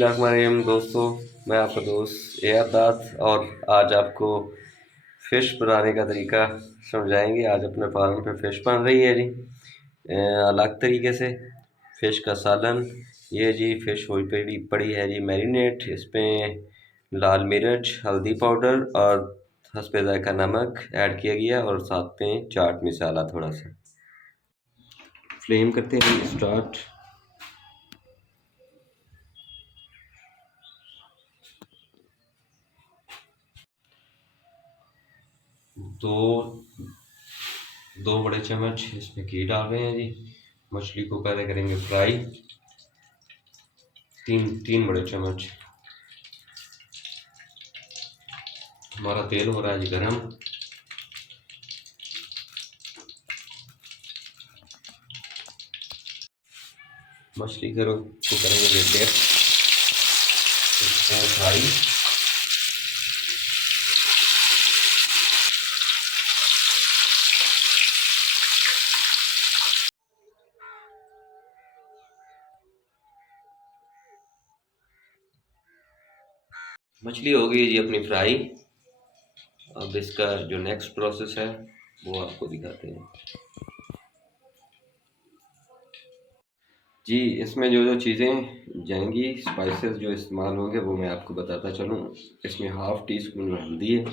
बिस्मिल्लाहिर्रहमानिर्रहीम। दोस्तों, मैं आपका दोस्त एयादाद और आज आपको फ़िश बनाने का तरीका समझाएंगे। आज अपने फार्म पे फ़िश बन रही है जी, अलग तरीके से फ़िश का सालन। ये जी फ़िश हुई पड़ी पड़ी है जी मैरिनेट। इसमें लाल मिर्च, हल्दी पाउडर और हस्बे ज़ायक़ा नमक ऐड किया गया और साथ में चाट मसाला थोड़ा सा। फ्लेम करते हैं स्टार्ट। दो दो बड़े चम्मच इसमें घी डाल रहे हैं जी। मछली को पहले करेंगे फ्राई। तीन बड़े चम्मच। हमारा तेल हो रहा है जी गरम। मछली को करेंगे जी डिप, इसको फ्राई। मछली हो गई जी अपनी फ्राई। अब इसका जो नेक्स्ट प्रोसेस है वो आपको दिखाते हैं जी। इसमें जो जो चीज़ें जाएंगी, स्पाइसेस जो इस्तेमाल होंगे वो मैं आपको बताता चलूँ। इसमें हाफ़ टी स्पून हल्दी है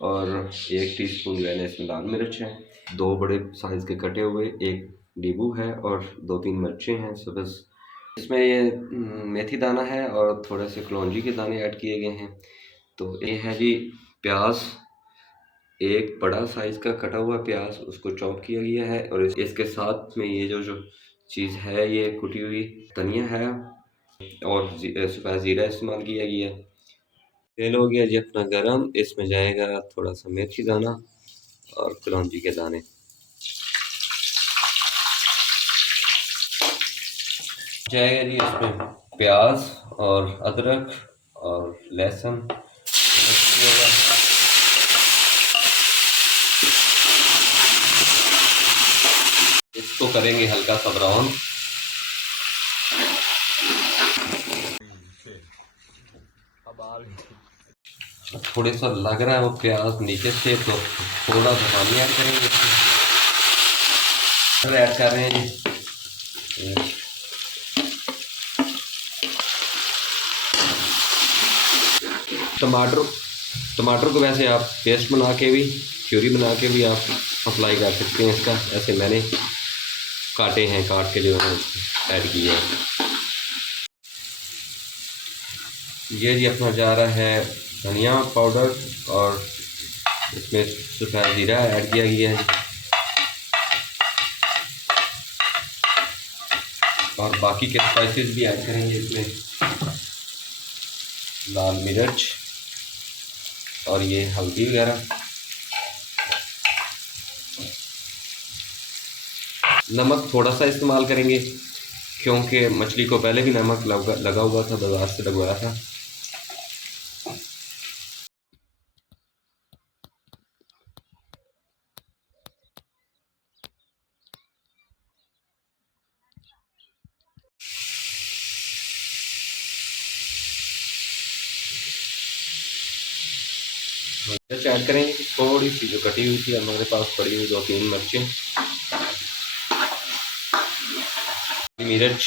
और 1 टीस्पून जो है ना इसमें लाल मिर्च है, 2 बड़े साइज़ के कटे हुए, 1 नींबू है और 2-3 मिर्चें हैं सब्ज़। इसमें ये मेथी दाना है और थोड़े से कलौंजी के दाने ऐड किए गए हैं। तो ये है जी प्याज, एक बड़ा साइज़ का कटा हुआ प्याज, उसको चॉप किया गया है और इसके साथ में ये जो जो चीज़ है, ये कुटी हुई धनिया है और सफ़ेद ज़ीरा इस्तेमाल किया गया है। तेल हो गया जी अपना गरम। इसमें जाएगा थोड़ा सा मेथी दाना और कलौंजी के दाने। जाएगा जी इसमें प्याज और अदरक और लहसुन। इसको करेंगे हल्का सा ब्राउन। थोड़े सा लग रहा है वो प्याज नीचे से, तो थोड़ा सा पानी ऐड करेंगे इसमें। ऐड कर रहे हैं जी टमाटर को वैसे आप पेस्ट बना के भी, प्यूरी बना के भी आप अप्लाई कर सकते हैं इसका। ऐसे मैंने काटे हैं, काट के जो है ऐड किया है। ये जी अपना जा रहा है धनिया पाउडर और इसमें सफ़ेद ज़ीरा ऐड किया गया है और बाकी के स्पाइसेस भी ऐड करेंगे इसमें। लाल मिर्च और ये हल्दी वगैरह। नमक थोड़ा सा इस्तेमाल करेंगे क्योंकि मछली को पहले भी नमक लगा हुआ था, बाजार से लगवाया था। मिर्च ऐड करेंगे थोड़ी सी, जो कटी हुई थी हमारे पास पड़ी हुई 2-3 मिर्चें। मिर्च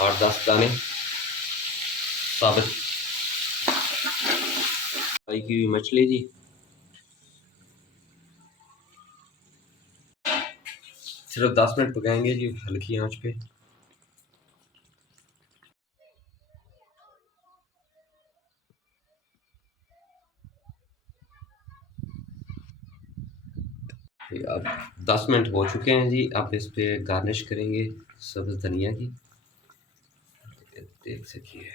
8-10 दाने साबित फ्राई की हुई मछली जी। सिर्फ 10 मिनट पकाएंगे जी हल्की आंच पे। अब 10 मिनट हो चुके हैं जी। अब इस पे गार्निश करेंगे सब्ज़ धनिया की, देख सकिए।